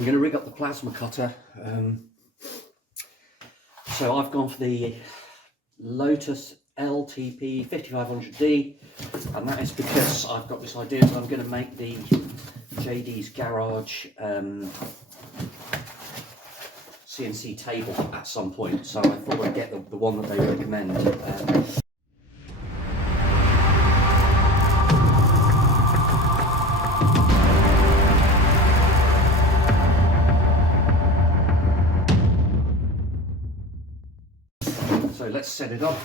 I'm going to rig up the plasma cutter. So I've gone for the Lotos LTP5500D, and that is because I've got this idea that I'm going to make the JD's Garage CNC table at some point, so I thought I'd get the one that they recommend. So let's set it up.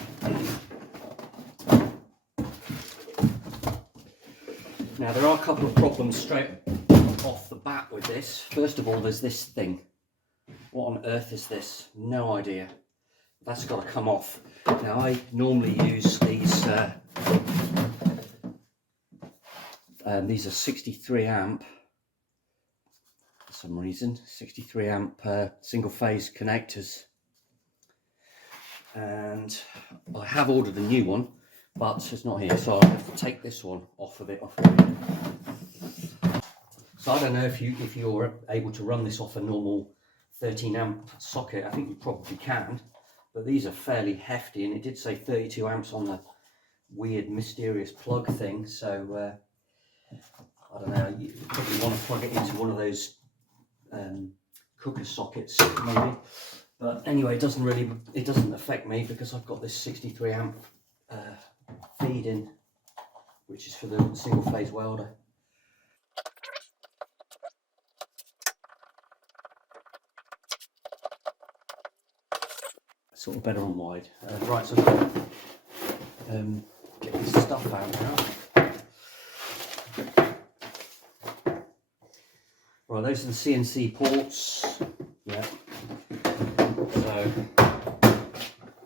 Now there are a couple of problems straight off the bat with this. First of all, there's this thing. What on earth is this? No idea. That's got to come off. Now I normally use these. These are 63 amp. For some reason, 63 amp single phase connectors. And I have ordered a new one, but it's not here, so I have to take this one off of it. So I don't know if you're able to run this off a normal 13 amp socket. I think you probably can, but these are fairly hefty, and it did say 32 amps on the weird mysterious plug thing, so I don't know, you probably want to plug it into one of those cooker sockets maybe. But anyway, it doesn't affect me because I've got this 63 amp feed in, which is for the single phase welder. Sort of better on wide. Right, so get this stuff out now. Right, those are the CNC ports. Yeah. So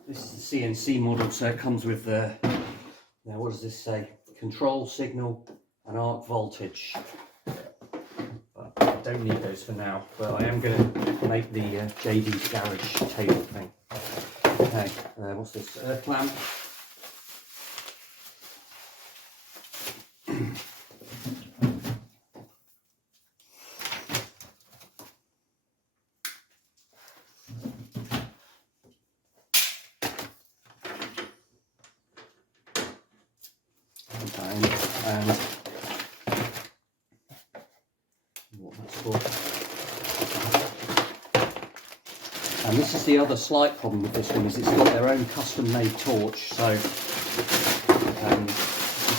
this is the CNC model, so it comes with the, now what does this say? Control signal and arc voltage. But I don't need those for now, but I am going to make the JD's Garage table thing. Okay, what's this? Earth lamp. And what that's for. And this is the other slight problem with this one, is it's got their own custom made torch, so it's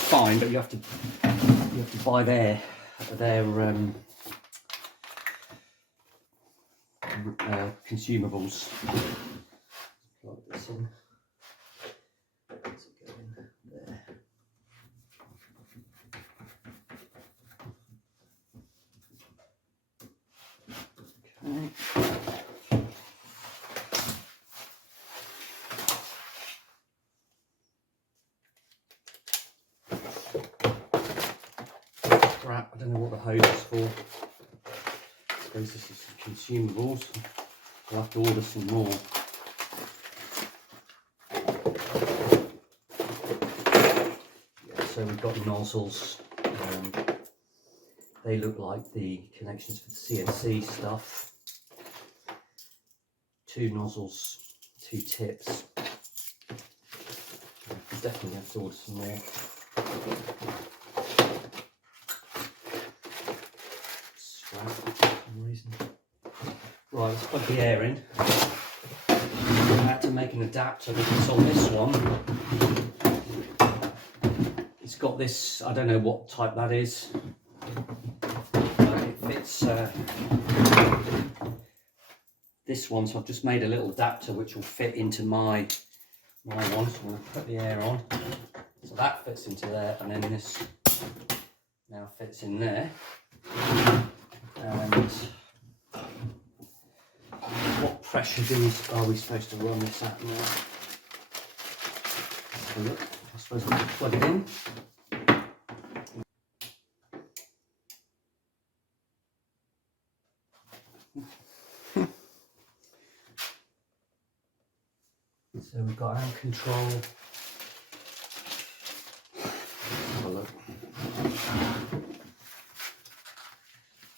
fine, but you have to buy their consumables. Plug this in. Where's it going? There. Okay. Crap, I don't know what the hose is for. I suppose this is some consumables. I'll have to order some more. Yeah, so we've got nozzles. They look like the connections for the CNC stuff. 2 nozzles, 2 tips. Definitely have to order some more. Strap for some reason. Right, let's plug the air in. I had to make an adapter because on this one, it's got this, I don't know what type that is. It fits this one, so I've just made a little adapter which will fit into my one. So I'm going to put the air on, so that fits into there, and then this now fits in there. And what pressure are we supposed to run this at now? Let's have a look. I suppose we can plug it in. So we've got amp control. Let's have a look.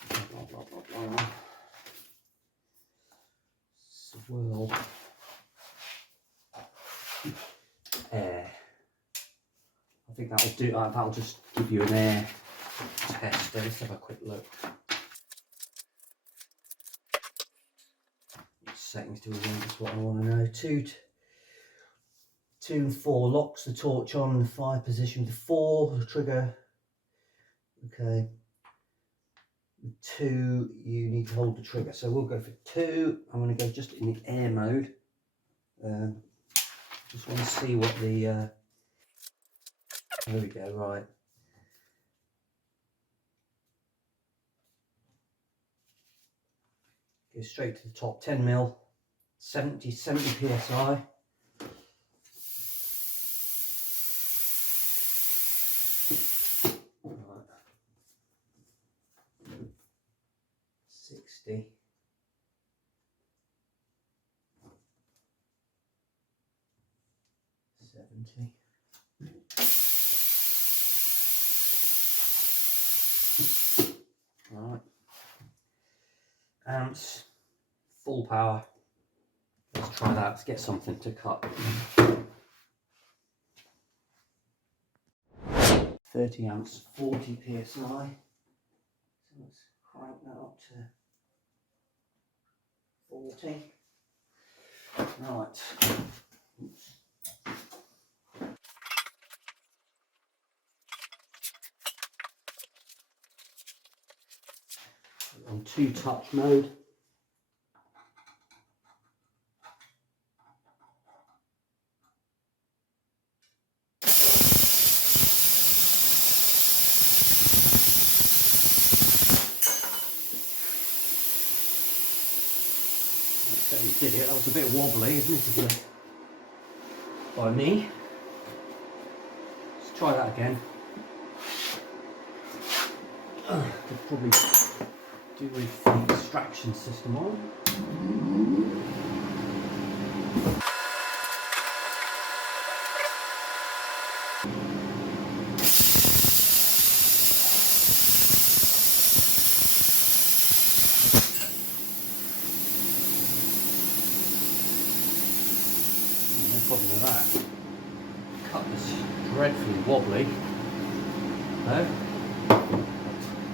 Blah, blah, blah, blah. will air. I think that'll do. That'll just give you an air test. Let's have a quick look. Settings to that's what I want to know. Two and 4 locks the torch on the 5 position. The 4 the trigger. Okay. 2 you need to hold the trigger. So we'll go for 2. I'm going to go just in the air mode. Just want to see what the. There we go. Right. Go straight to the top. 10 mil. 70 psi. Right. 60. 70. Right. Amps, full power. Let's try that. Let's get something to cut. 30 amps, 40 psi. So let's crank that up to 40. Right. Oops. On 2-touch mode. Did it. That was a bit wobbly, admittedly, by me. Let's try that again. Could probably do with the extraction system on. No problem with that. Cut this dreadfully wobbly. No,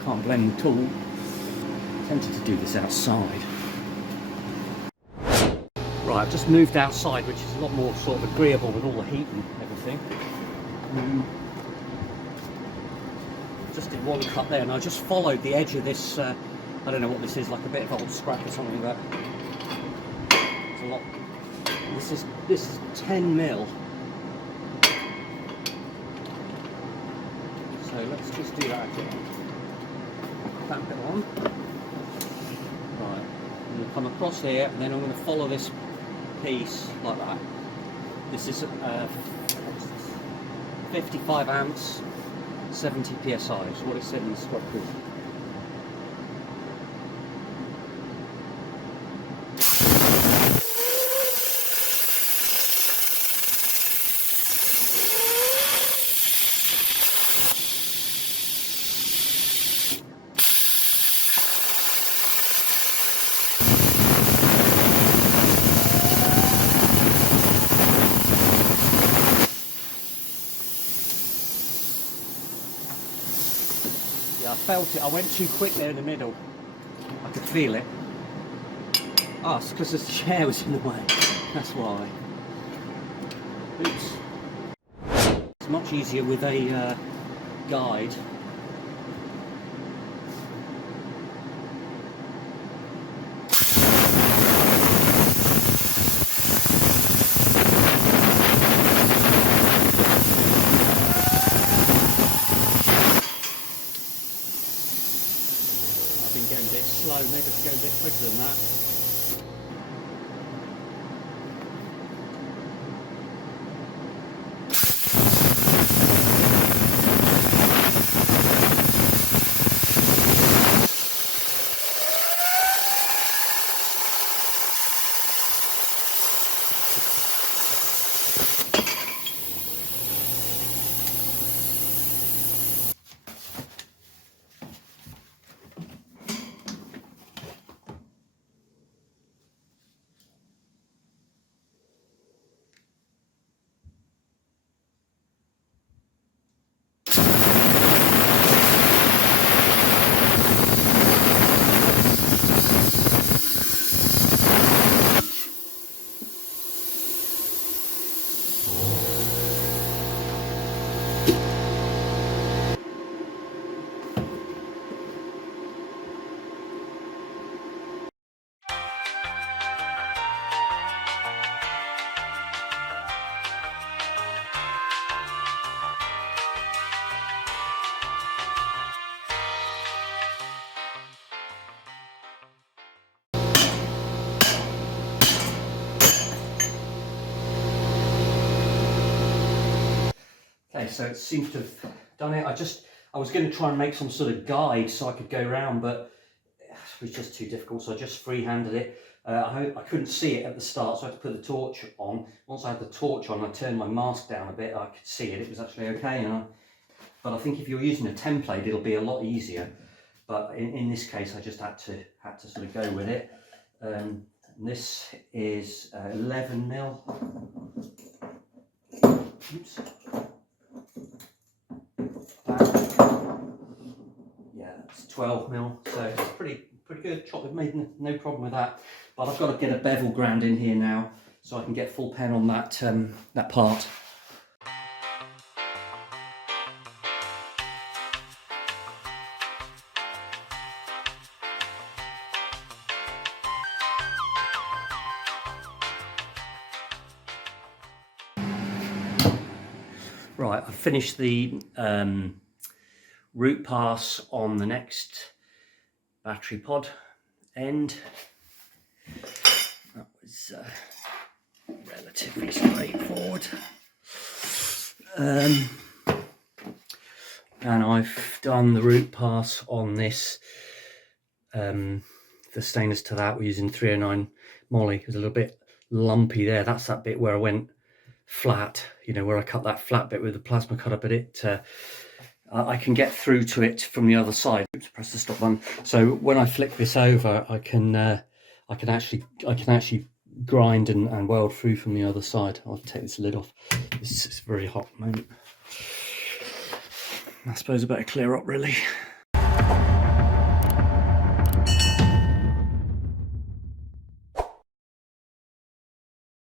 can't blame the tool. Tempted to do this outside. Right, I've just moved outside, which is a lot more sort of agreeable with all the heat and everything. Just did one cut there, and I just followed the edge of this. I don't know what this is, like a bit of old scrap or something, but it's a lot. This is 10 mil. So let's just do that again. Clamp it on. Right, I'm going to come across here, and then I'm going to follow this piece like that. This is 55 amps, 70 psi is what it said in the instructions. I felt it. I went too quick there in the middle. I could feel it. Oh, it's because the chair was in the way. That's why. Oops. It's much easier with a guide. Going a bit slow, maybe I could go a bit quicker than that. so it seems to have done it. I was going to try and make some sort of guide so I could go around, but it was just too difficult, so I just freehanded it. I couldn't see it at the start, so I had to put the torch on. Once I had the torch on, I turned my mask down a bit, I could see it, it was actually okay. But I think if you're using a template, it'll be a lot easier. But in this case, I just had to sort of go with it. This is 11mm. Oops. Yeah, that's 12mm, so it's pretty good. Chop, made no problem with that. But I've got to get a bevel ground in here now, so I can get full pen on that that part. Right, I've finished the root pass on the next battery pod end. That was relatively straightforward. And I've done the root pass on this, the stainless to that, we're using 309 moly. It was a little bit lumpy there. That's that bit where I went flat, you know, where I cut that flat bit with the plasma cutter, but I can get through to it from the other side. Oops, press the stop button. So when I flick this over, I can actually grind and weld through from the other side. I'll take this lid off. This is very hot at the moment. I suppose I better clear up really.